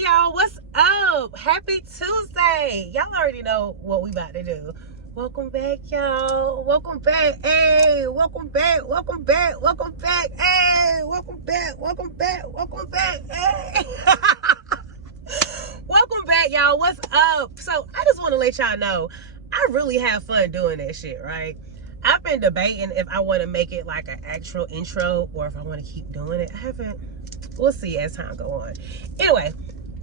y'all, what's up? Happy Tuesday. Y'all already know what we about to do. Welcome back, y'all. Welcome back. Hey, welcome back. Welcome back. Welcome back. Hey, welcome back. Welcome back. Welcome back. Hey. Welcome back, y'all. What's up? So I just want to let y'all know I really have fun doing that shit, right? I've been debating if I want to make it like an actual intro or if I want to keep doing it. I haven't. We'll see as time go on. Anyway,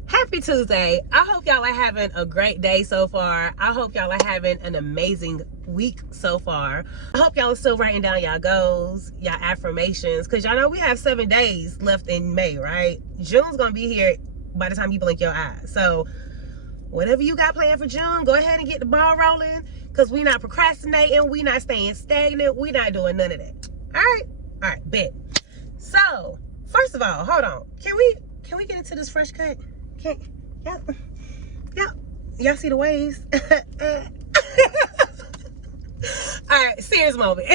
happy Tuesday. I hope y'all are having a great day so far. I hope y'all are having an amazing week so far. I hope y'all are still writing down y'all goals, y'all affirmations, because y'all know we have 7 days left in May, right? June's gonna be here by the time you blink your eyes. So whatever you got planned for June, go ahead and get the ball rolling, because we not procrastinating, we not staying stagnant, we not doing none of that. All right, bet. So first of all, hold on, can we get into this fresh cut? Y'all see the waves? All right, serious moment.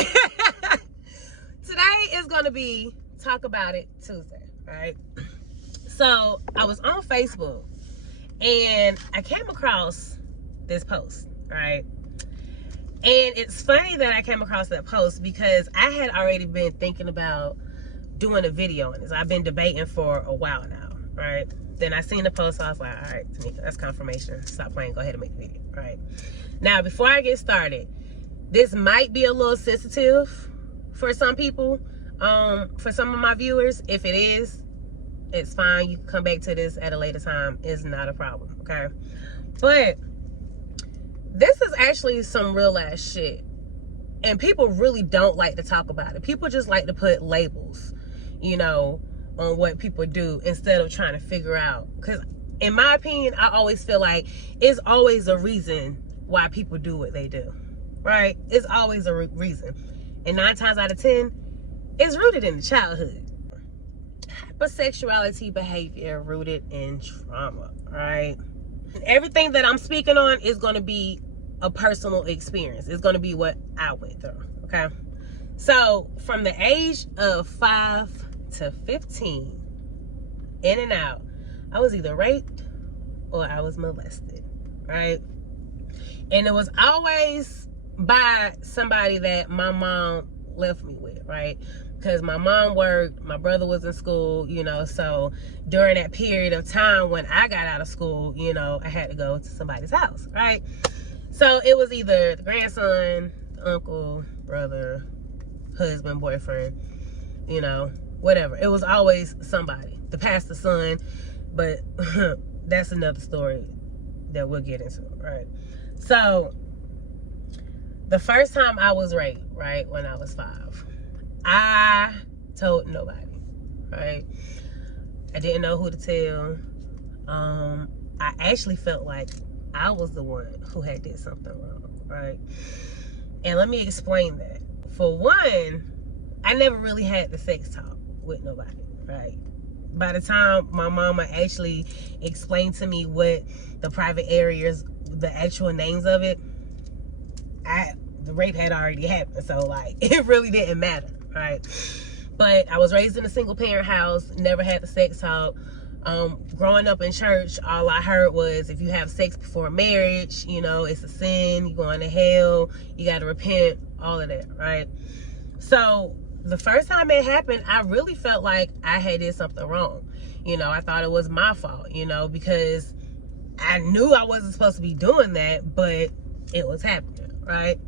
Today is gonna be Talk About It Tuesday, all right? So I was on Facebook and I came across this post, right? And it's funny that I came across that post because I had already been thinking about doing a video on this. I've been debating for a while now, right? Then I seen the post, so I was like, all right, Tamika, that's confirmation. Stop playing, go ahead and make the video, right? Now, before I get started, this might be a little sensitive for some people, for some of my viewers. If it is, it's fine. You can come back to this at a later time. It's not a problem, okay? But this is actually some real ass shit. And people really don't like to talk about it. People just like to put labels, you know, on what people do instead of trying to figure out. Because in my opinion, I always feel like it's always a reason why people do what they do, right? It's always a reason. And 9 times out of 10, it's rooted in the childhood. Hypersexuality behavior rooted in trauma, right? And everything that I'm speaking on is going to be a personal experience. It's going to be what I went through, okay? So from the age of 5 to 15, in and out, I was either raped or I was molested, right? And it was always by somebody that my mom left me with, right? Because my mom worked, my brother was in school, you know, so during that period of time when I got out of school, you know, I had to go to somebody's house, right? So it was either the grandson, the uncle, brother, husband, boyfriend, you know, whatever. It was always somebody, the pastor's son, but that's another story that we'll get into, right? So the first time I was raped, right, when I was 5, I told nobody, right? I didn't know who to tell. I actually felt like I was the one who had did something wrong, right? And let me explain that. For one, I never really had the sex talk with nobody, right? By the time my mama actually explained to me what the private areas, the actual names of it, the rape had already happened, so like it really didn't matter, right? But I was raised in a single parent house, never had the sex talk. Growing up in church, all I heard was if you have sex before marriage, you know, it's a sin, you're going to hell, you got to repent, all of that, right? So the first time it happened, I really felt like I had did something wrong. You know, I thought it was my fault, you know, because I knew I wasn't supposed to be doing that, but it was happening, right?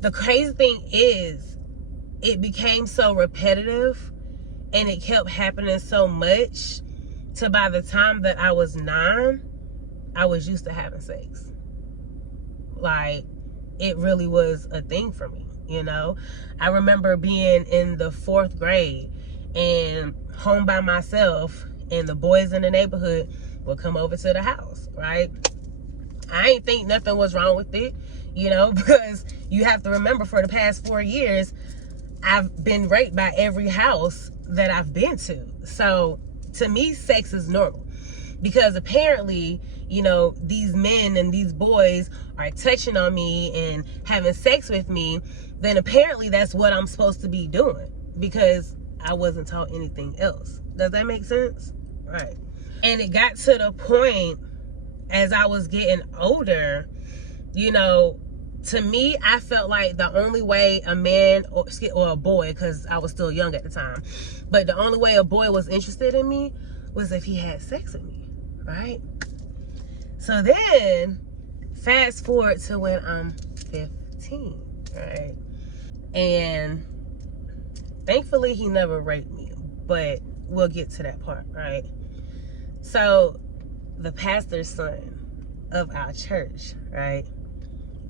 The crazy thing is, it became so repetitive and it kept happening so much to by the time that I was 9, I was used to having sex. Like, it really was a thing for me, you know? I remember being in the 4th grade and home by myself, and the boys in the neighborhood would come over to the house, right? I ain't think nothing was wrong with it, you know, because you have to remember for the past 4 years, I've been raped by every house that I've been to. So to me, sex is normal because apparently, you know, these men and these boys are touching on me and having sex with me. Then apparently that's what I'm supposed to be doing because I wasn't taught anything else. Does that make sense? Right. And it got to the point as I was getting older, you know, to me, I felt like the only way a man or a boy, because I was still young at the time, but the only way a boy was interested in me was if he had sex with me, right? So then, fast forward to when I'm 15, right? And thankfully, he never raped me, but we'll get to that part, right? So the pastor's son of our church, right,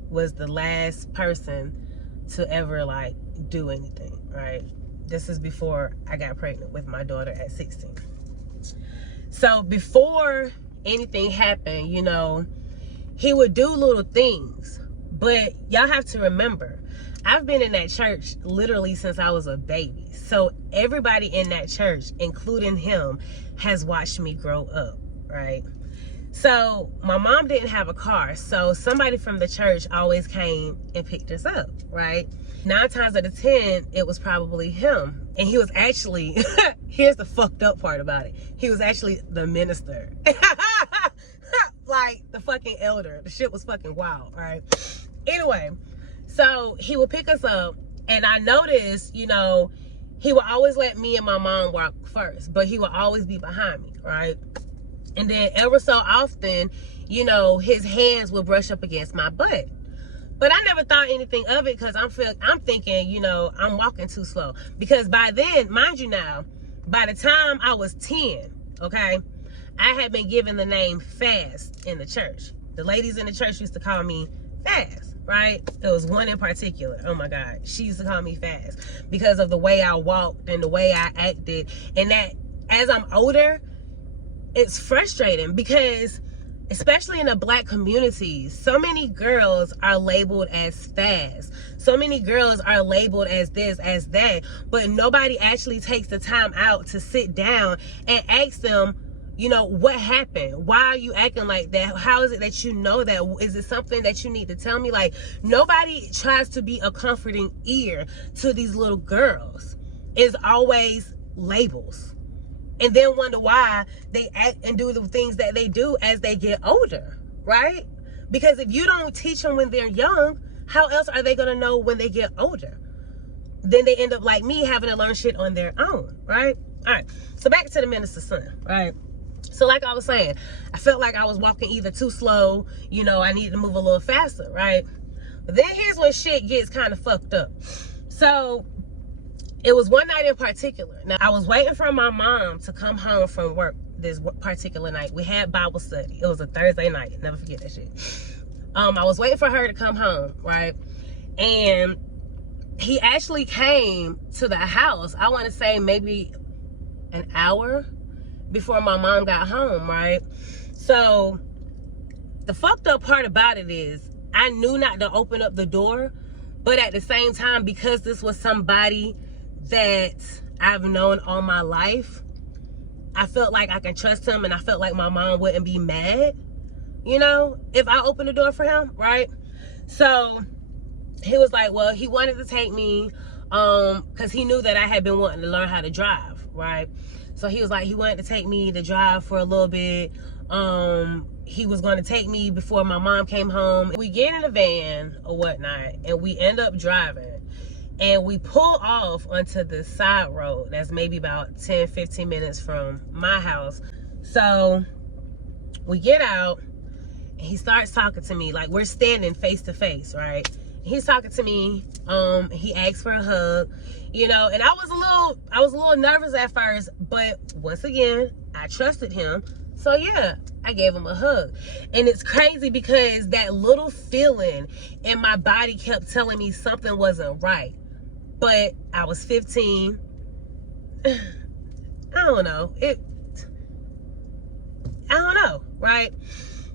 was the last person to ever like do anything, right? This is before I got pregnant with my daughter at 16. So before anything happened, you know, he would do little things, but y'all have to remember, I've been in that church literally since I was a baby. So everybody in that church, including him, has watched me grow up, right? So my mom didn't have a car, so somebody from the church always came and picked us up, right? 9 times out of 10, it was probably him. And he was actually, here's the fucked up part about it. He was actually the minister. Like the fucking elder. The shit was fucking wild, right? Anyway, so he would pick us up, and I noticed, you know, he would always let me and my mom walk first, but he would always be behind me, right? And then ever so often, you know, his hands would brush up against my butt. But I never thought anything of it because I'm thinking, you know, I'm walking too slow. Because by then, mind you now, by the time I was 10, okay, I had been given the name Fast in the church. The ladies in the church used to call me Fast, right? There was one in particular. Oh my God. She used to call me Fast because of the way I walked and the way I acted. And that as I'm older, it's frustrating because especially in the Black communities, so many girls are labeled as fast. So many girls are labeled as this, as that, but nobody actually takes the time out to sit down and ask them, you know, what happened? Why are you acting like that? How is it that you know that? Is it something that you need to tell me? Like, nobody tries to be a comforting ear to these little girls. It's always labels. And then wonder why they act and do the things that they do as they get older, right? Because if you don't teach them when they're young, how else are they going to know when they get older? Then they end up like me, having to learn shit on their own, right? All right, so back to the minister's son, right? So like I was saying, I felt like I was walking either too slow, you know, I needed to move a little faster, right? But then here's when shit gets kind of fucked up. So it was one night in particular. Now, I was waiting for my mom to come home from work this particular night. We had Bible study. It was a Thursday night. Never forget that shit. I was waiting for her to come home, right? And he actually came to the house, I want to say maybe an hour before my mom got home, right? So the fucked up part about it is I knew not to open up the door, but at the same time, because this was somebody that I've known all my life, I felt like I can trust him, and I felt like my mom wouldn't be mad, you know, if I opened the door for him, right? So he was like, well, he wanted to take me because he knew that I had been wanting to learn how to drive, right? So he was like, he wanted to take me to drive for a little bit. He was going to take me before my mom came home. We get in a van or whatnot, and we end up driving. And we pull off onto the side road that's maybe about 10, 15 minutes from my house. So we get out, and he starts talking to me. Like, we're standing face to face, right? He's talking to me. He asked for a hug, you know, and I was a little nervous at first, but once again, I trusted him. So yeah, I gave him a hug. And it's crazy because that little feeling in my body kept telling me something wasn't right. But I was 15. I don't know. I don't know, right?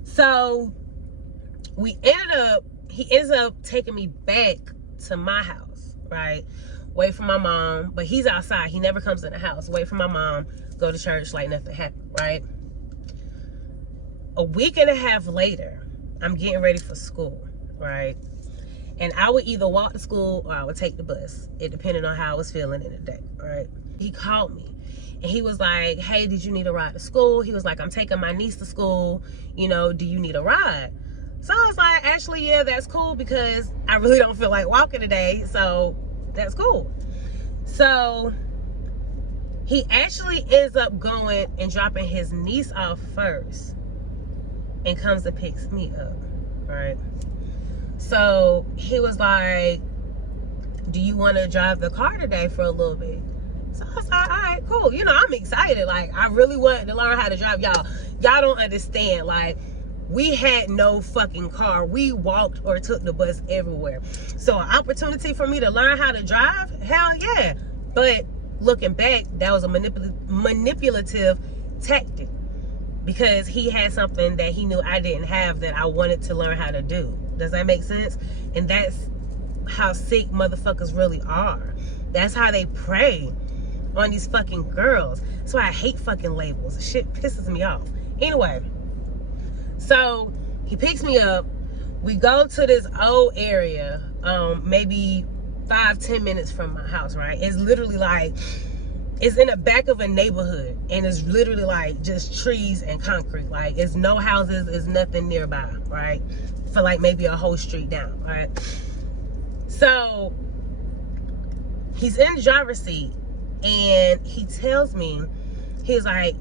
So he ends up taking me back to my house, right? Wait for my mom, but he's outside. He never comes in the house. Wait for my mom, go to church like nothing happened, right? A week and a half later, I'm getting ready for school, right? And I would either walk to school or I would take the bus. It depended on how I was feeling in the day, right? he called me. And he was like, hey, did you need a ride to school? He was like, I'm taking my niece to school. You know, do you need a ride? So I was like, actually, yeah, that's cool because I really don't feel like walking today. So that's cool. So he actually ends up going and dropping his niece off first and comes and picks me up, right? So he was like, do you want to drive the car today for a little bit? So I was like, all right, cool. You know, I'm excited. Like, I really wanted to learn how to drive. Y'all don't understand. Like, we had no fucking car. We walked or took the bus everywhere. So an opportunity for me to learn how to drive? Hell yeah. But looking back, that was a manipulative tactic because he had something that he knew I didn't have that I wanted to learn how to do. Does that make sense? And that's how sick motherfuckers really are. That's how they prey on these fucking girls. That's why I hate fucking labels. Shit pisses me off. Anyway, so he picks me up. We go to this old area, maybe 5-10 minutes from my house, right? It's literally like, it's in the back of a neighborhood, and it's literally like just trees and concrete. Like, it's no houses, it's nothing nearby, right? For like maybe a whole street down, right? So he's in the driver's seat, and he tells me, he's like,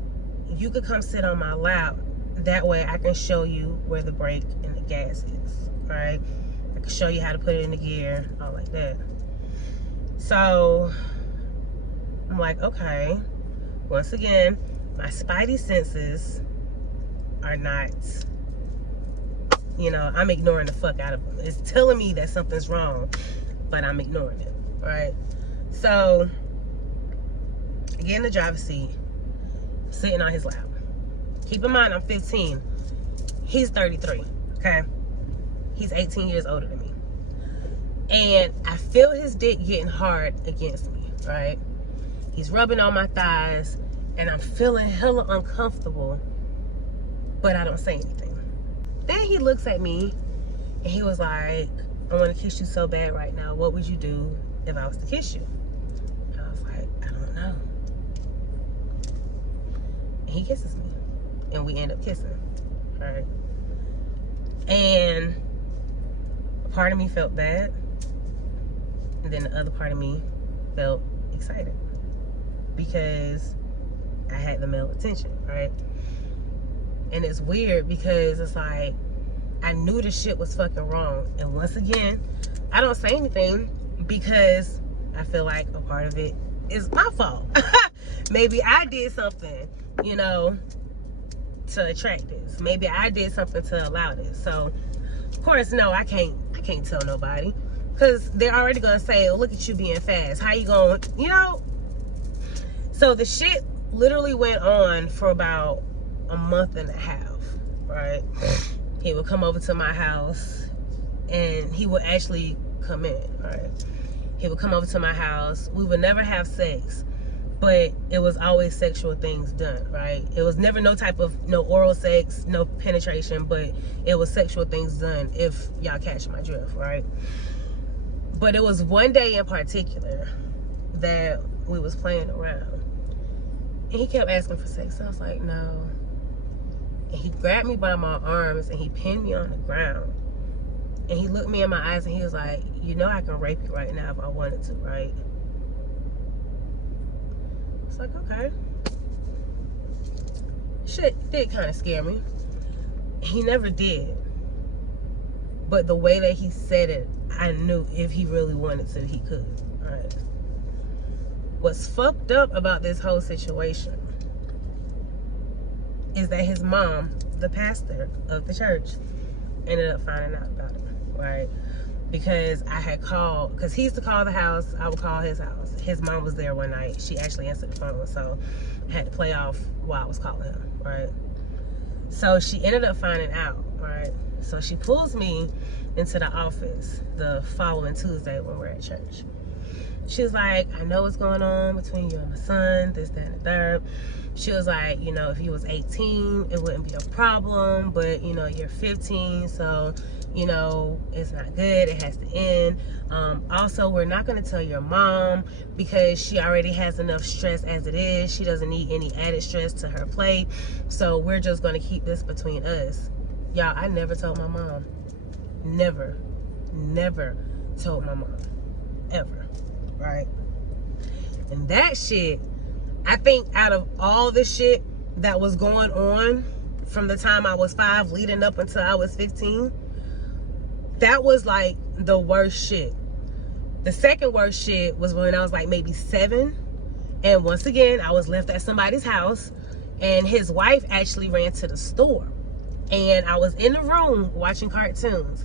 you could come sit on my lap. That way I can show you where the brake and the gas is, right? I can show you how to put it in the gear, all like that. So I'm like, okay. Once again, my spidey senses are not, you know, I'm ignoring the fuck out of them. It's telling me that something's wrong, but I'm ignoring it, right? So I get in the driver's seat, sitting on his lap. Keep in mind, I'm 15. He's 33, okay? He's 18 years older than me. And I feel his dick getting hard against me, right? He's rubbing on my thighs, and I'm feeling hella uncomfortable, but I don't say anything. Then he looks at me, and he was like, I want to kiss you so bad right now. What would you do if I was to kiss you? And I was like, I don't know. And he kisses me, and we end up kissing, right? And a part of me felt bad, and then the other part of me felt excited because I had the male attention, right? And it's weird because it's like, I knew the shit was fucking wrong. And once again, I don't say anything because I feel like a part of it is my fault. Maybe I did something, you know, to attract this. Maybe I did something to allow this. So, of course, no, I can't tell nobody because they're already gonna say, oh, look at you being fast. How you going, you know? So the shit literally went on for about a month and a half, right? He would come over to my house, and he would actually come in, right? He would come over to my house. We would never have sex, but it was always sexual things done, right? It was never no type of, no oral sex, no penetration, but it was sexual things done, if y'all catch my drift, right? But it was one day in particular that we was playing around, and he kept asking for sex. So I was like, no. And he grabbed me by my arms, and he pinned me on the ground. And he looked me in my eyes, and he was like, you know I can rape you right now if I wanted to, right? It's like, okay. Shit did kind of scare me. He never did. But the way that he said it, I knew if he really wanted to, he could, right? What's fucked up about this whole situation is that his mom, the pastor of the church, ended up finding out about it, right? Because I had called, because he used to call the house, I would call his house. His mom was there one night. She actually answered the phone, so I had to play off while I was calling him, right? So she ended up finding out, right? So she pulls me into the office the following Tuesday when we're at church. She was like, I know what's going on between you and my son, this, that, and the third. She was like, you know, if he was 18, it wouldn't be a problem, but, you know, you're 15, so you know, it's not good, it has to end. Also, we're not going to tell your mom because she already has enough stress as it is. She doesn't need any added stress to her plate. So we're just going to keep this between us. Y'all, I never told my mom. Never told my mom. Ever. Right? And that shit, I think out of all the shit that was going on from the time I was 5 leading up until I was 15, that was like the worst shit. The second worst shit was when I was like maybe 7. And once again, I was left at somebody's house and his wife actually ran to the store. And I was in the room watching cartoons.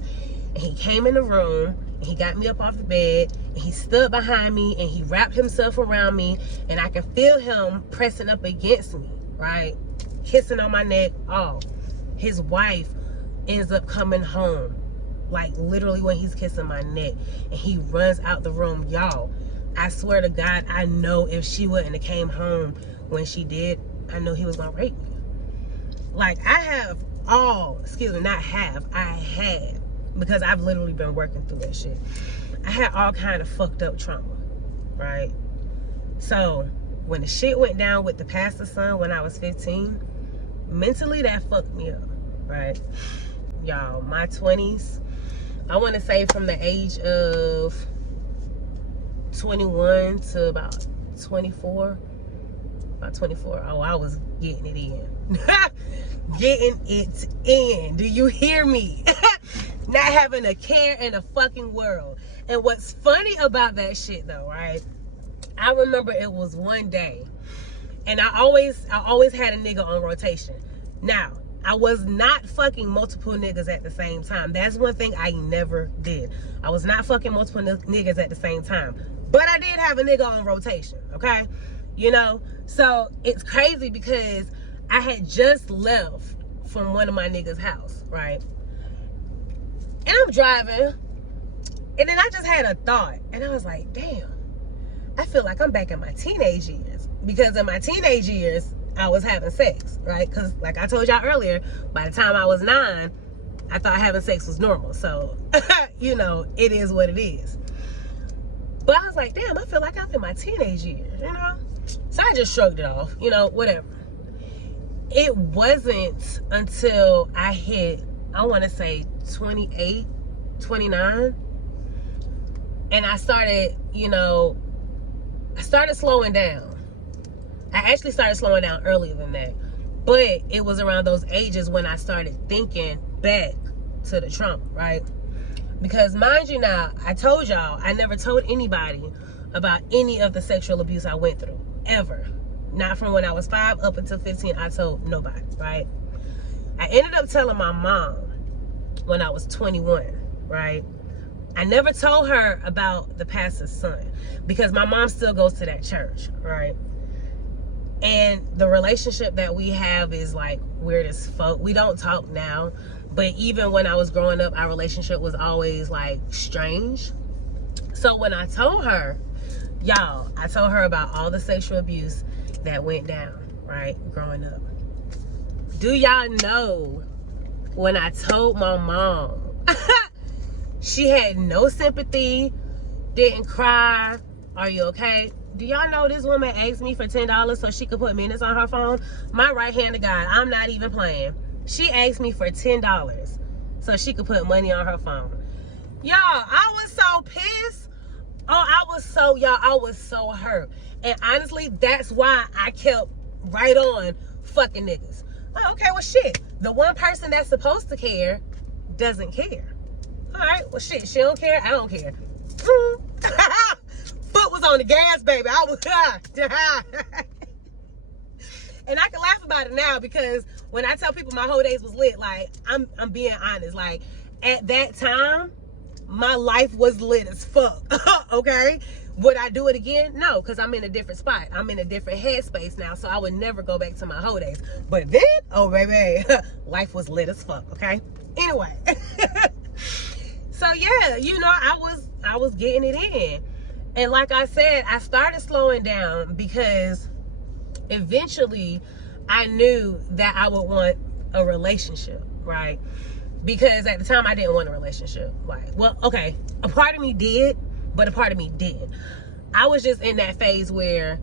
And he came in the room and he got me up off the bed and he stood behind me and he wrapped himself around me. And I can feel him pressing up against me, right? Kissing on my neck, all. His wife ends up coming home. Like literally when he's kissing my neck and he runs out the room. Y'all, I swear to God, I know if she wouldn't have came home when she did, I know he was gonna rape me. Like I had, because I've literally been working through that shit. I had all kind of fucked up trauma, right? So when the shit went down with the pastor's son when I was 15, mentally that fucked me up, right? Y'all, my 20s, I want to say from the age of 21 to about 24. About 24. Oh, I was getting it in. Getting it in. Do you hear me? Not having a care in the fucking world. And what's funny about that shit though, right? I remember it was one day. And I always had a nigga on rotation. Now, I was not fucking multiple niggas at the same time. That's one thing I never did. I was not fucking multiple niggas at the same time. But I did have a nigga on rotation, okay? You know? So, it's crazy because I had just left from one of my niggas' house, right? And I'm driving. And then I just had a thought. And I was like, damn. I feel like I'm back in my teenage years. Because in my teenage years, I was having sex, right? Because like I told y'all earlier, by the time I was 9, I thought having sex was normal. So, you know, it is what it is. But I was like, damn, I feel like I'm in my teenage years, you know? So I just shrugged it off, you know, whatever. It wasn't until I hit, I want to say 28, 29. And I started, you know, I started slowing down. I actually started slowing down earlier than that. But it was around those ages when I started thinking back to the trauma, right? Because mind you now, I told y'all, I never told anybody about any of the sexual abuse I went through, ever. Not from when I was 5 up until 15, I told nobody, right? I ended up telling my mom when I was 21, right? I never told her about the pastor's son because my mom still goes to that church, right? And the relationship that we have is like weird as fuck. We don't talk now, but even when I was growing up, our relationship was always like strange. So when I told her, y'all, I told her about all the sexual abuse that went down, right, growing up. Do y'all know when I told my mom, she had no sympathy, didn't cry, are you okay? Do y'all know this woman asked me for $10 so she could put minutes on her phone? My right hand to God, I'm not even playing. She asked me for $10 so she could put money on her phone. Y'all, I was so pissed. Oh, I was so hurt. And honestly, that's why I kept right on fucking niggas. Like, okay, well shit. The one person that's supposed to care doesn't care. All right, well shit, she don't care, I don't care. Foot was on the gas, baby. I was and I can laugh about it now because when I tell people my whole days was lit, like I'm being honest. Like at that time, my life was lit as fuck. Okay? Would I do it again? No, because I'm in a different spot. I'm in a different headspace now, so I would never go back to my whole days. But then, oh baby, life was lit as fuck, okay? Anyway. So yeah, you know, I was getting it in. And like I said, I started slowing down because eventually I knew that I would want a relationship, right? Because at the time I didn't want a relationship. Like, well, okay, a part of me did, but a part of me didn't. I was just in that phase where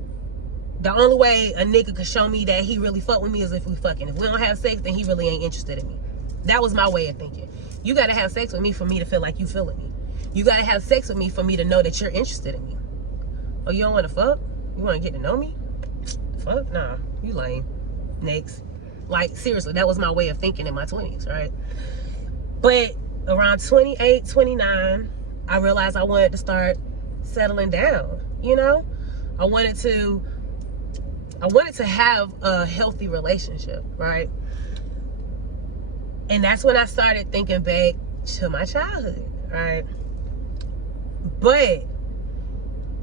the only way a nigga could show me that he really fuck with me is if we fucking. If we don't have sex, then he really ain't interested in me. That was my way of thinking. You gotta have sex with me for me to feel like you feeling me. You gotta have sex with me for me to know that you're interested in me. Oh, you don't wanna fuck? You wanna get to know me? Fuck, nah, you lame. Next. Like, seriously, that was my way of thinking in my 20s, right? But around 28, 29, I realized I wanted to start settling down, you know? I wanted to have a healthy relationship, right? And that's when I started thinking back to my childhood, right? But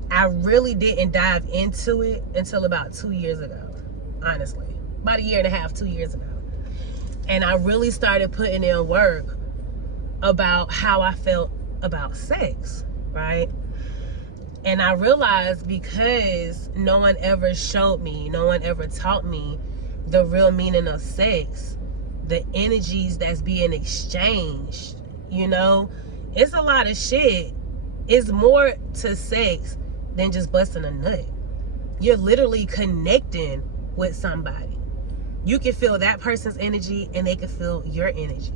I really didn't dive into it until about 2 years ago, honestly. About a year and a half, 2 years ago. And I really started putting in work about how I felt about sex, right? And I realized because no one ever showed me, no one ever taught me the real meaning of sex, the energies that's being exchanged, you know, it's a lot of shit. It's more to sex than just busting a nut. You're literally connecting with somebody. You can feel that person's energy and they can feel your energy.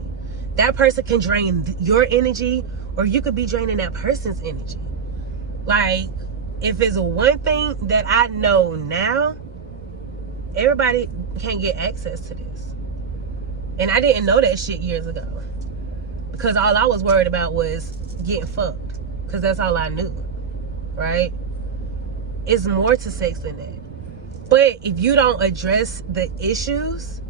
That person can drain your energy, or you could be draining that person's energy. Like, if it's one thing that I know now, everybody can't get access to this. And I didn't know that shit years ago. Because all I was worried about was getting fucked. Because that's all I knew. Right? It's more to sex than that. But if you don't address the issues,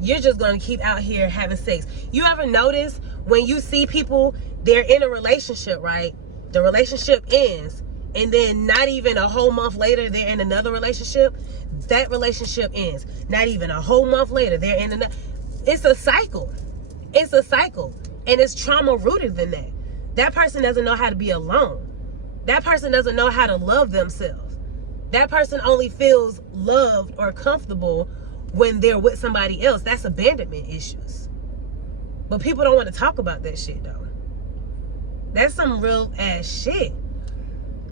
you're just going to keep out here having sex. You ever notice when you see people, they're in a relationship, right? The relationship ends, and then not even a whole month later, they're in another relationship. That relationship ends. Not even a whole month later, they're in another. It's a cycle. It's a cycle. And it's trauma rooted in that. That person doesn't know how to be alone. That person doesn't know how to love themselves. That person only feels loved or comfortable when they're with somebody else. That's abandonment issues. But people don't want to talk about that shit, though. That's some real ass shit.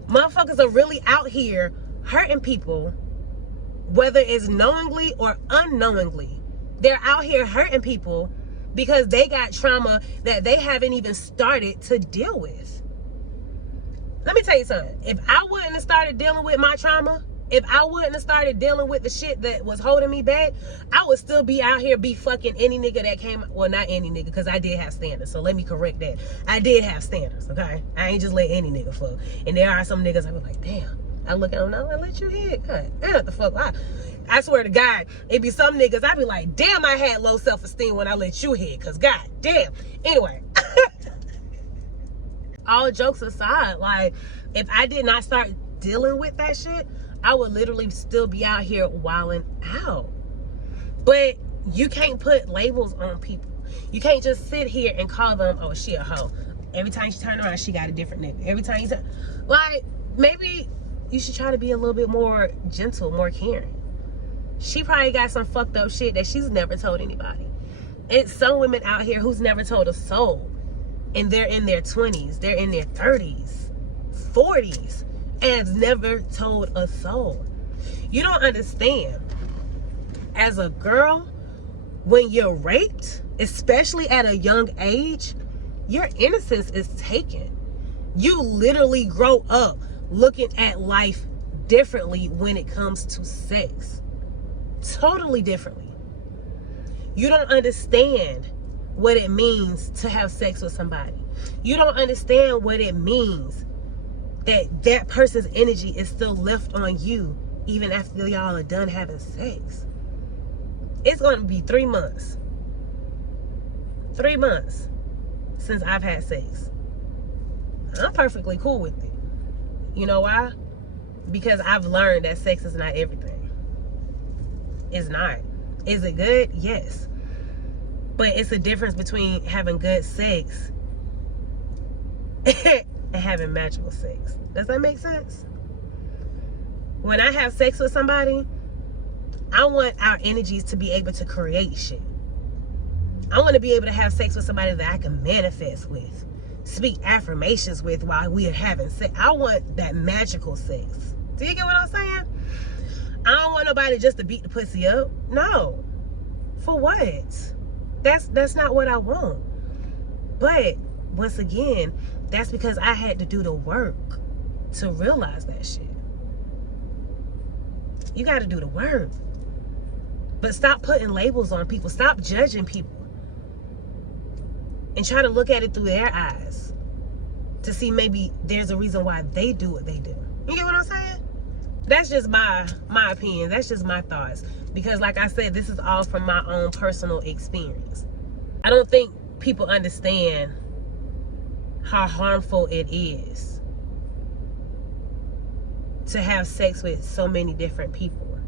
Motherfuckers are really out here hurting people, whether it's knowingly or unknowingly. They're out here hurting people because they got trauma that they haven't even started to deal with. Let me tell you something. If I wouldn't have started dealing with my trauma, if I wouldn't have started dealing with the shit that was holding me back, I would still be out here be fucking any nigga that came. Well, not any nigga, because I did have standards. So let me correct that. I did have standards, okay? I ain't just let any nigga fuck. And there are some niggas I be like, damn. I look at them now, I let you hit. God, what the fuck? I swear to God, it be some niggas, I be like, damn, I had low self-esteem when I let you hit. Because God damn. Anyway. All jokes aside, like, if I did not start dealing with that shit, I would literally still be out here wilding out. But you can't put labels on people. You can't just sit here and call them, oh, she a hoe. Every time she turn around, she got a different nigga. Every time you turn, like, maybe you should try to be a little bit more gentle, more caring. She probably got some fucked up shit that she's never told anybody. It's some women out here who's never told a soul. And they're in their 20s, they're in their 30s, 40s, and have never told a soul. You don't understand. As a girl, when you're raped, especially at a young age, your innocence is taken. You literally grow up looking at life differently when it comes to sex. Totally differently. You don't understand what it means to have sex with somebody. You don't understand what it means that that person's energy is still left on you even after y'all are done having sex. It's going to be 3 months. 3 months since I've had sex. I'm perfectly cool with it. You know why? Because I've learned that sex is not everything. It's not. Is it good? Yes. But it's a difference between having good sex and having magical sex. Does that make sense? When I have sex with somebody, I want our energies to be able to create shit. I want to be able to have sex with somebody that I can manifest with, speak affirmations with while we are having sex. I want that magical sex. Do you get what I'm saying? I don't want nobody just to beat the pussy up. No. For what? That's not what I want. But once again, that's because I had to do the work to realize that shit. You got to do the work. But stop putting labels on people. Stop judging people. And try to look at it through their eyes to see maybe there's a reason why they do what they do. You get what I'm saying? That's just my opinion. That's just my thoughts. Because like I said, this is all from my own personal experience. I don't think people understand how harmful it is to have sex with so many different people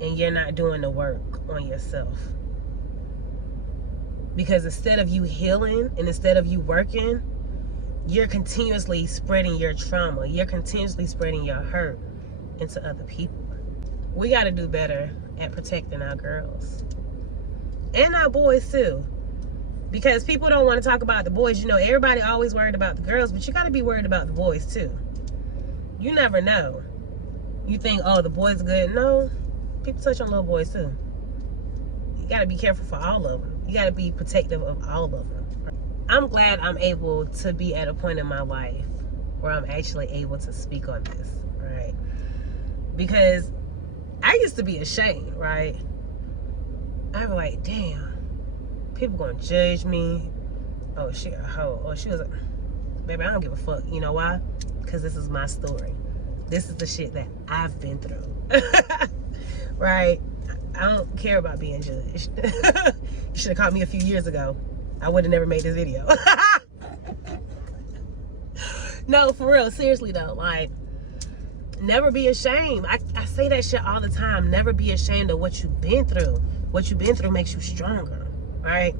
and you're not doing the work on yourself. Because instead of you healing and instead of you working, you're continuously spreading your trauma. You're continuously spreading your hurt into other people. We got to do better at protecting our girls. And our boys too. Because people don't want to talk about the boys. You know, everybody always worried about the girls, but you got to be worried about the boys too. You never know. You think, oh, the boys are good. No, people touch on little boys too. You got to be careful for all of them. You got to be protective of all of them. I'm glad I'm able to be at a point in my life where I'm actually able to speak on this, right? Because I used to be ashamed, right? I'd be like, damn, people gonna judge me. Oh, she a hoe. Oh, she was a... Baby, I don't give a fuck. You know why? Because this is my story. This is the shit that I've been through. Right? I don't care about being judged. You should have caught me a few years ago. I would have never made this video. No, for real. Seriously though, like, never be ashamed. I say that shit all the time. Never be ashamed of what you've been through. What you've been through makes you stronger, right?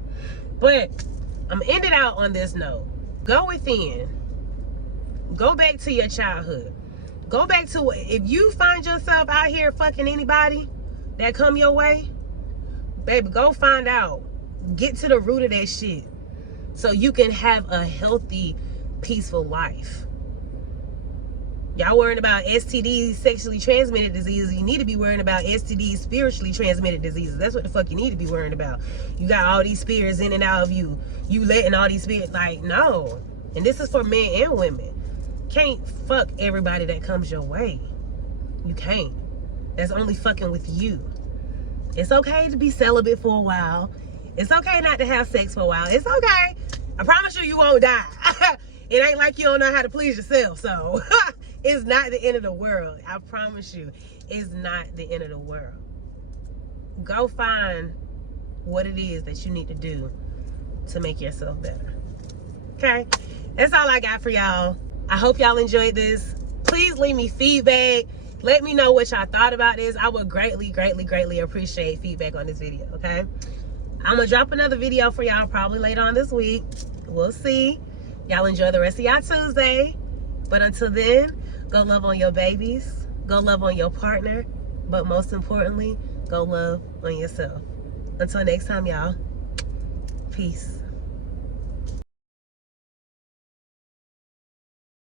But I'm ending out on this note. Go within. Go back to your childhood. Go back to, if you find yourself out here fucking anybody that come your way, baby, go find out. Get to the root of that shit so you can have a healthy, peaceful life. Y'all worrying about STDs, sexually transmitted diseases. You need to be worrying about STDs, spiritually transmitted diseases. That's what the fuck you need to be worrying about. You got all these spirits in and out of you. You letting all these spirits, like, no. And this is for men and women. Can't fuck everybody that comes your way. You can't. That's only fucking with you. It's okay to be celibate for a while. It's okay not to have sex for a while. It's okay. I promise you, you won't die. It ain't like you don't know how to please yourself. So it's not the end of the world. I promise you, it's not the end of the world. Go find what it is that you need to do to make yourself better. Okay? That's all I got for y'all. I hope y'all enjoyed this. Please leave me feedback. Let me know what y'all thought about this. I would greatly, greatly, greatly appreciate feedback on this video, okay? I'm going to drop another video for y'all probably later on this week. We'll see. Y'all enjoy the rest of y'all Tuesday. But until then, go love on your babies. Go love on your partner. But most importantly, go love on yourself. Until next time, y'all. Peace.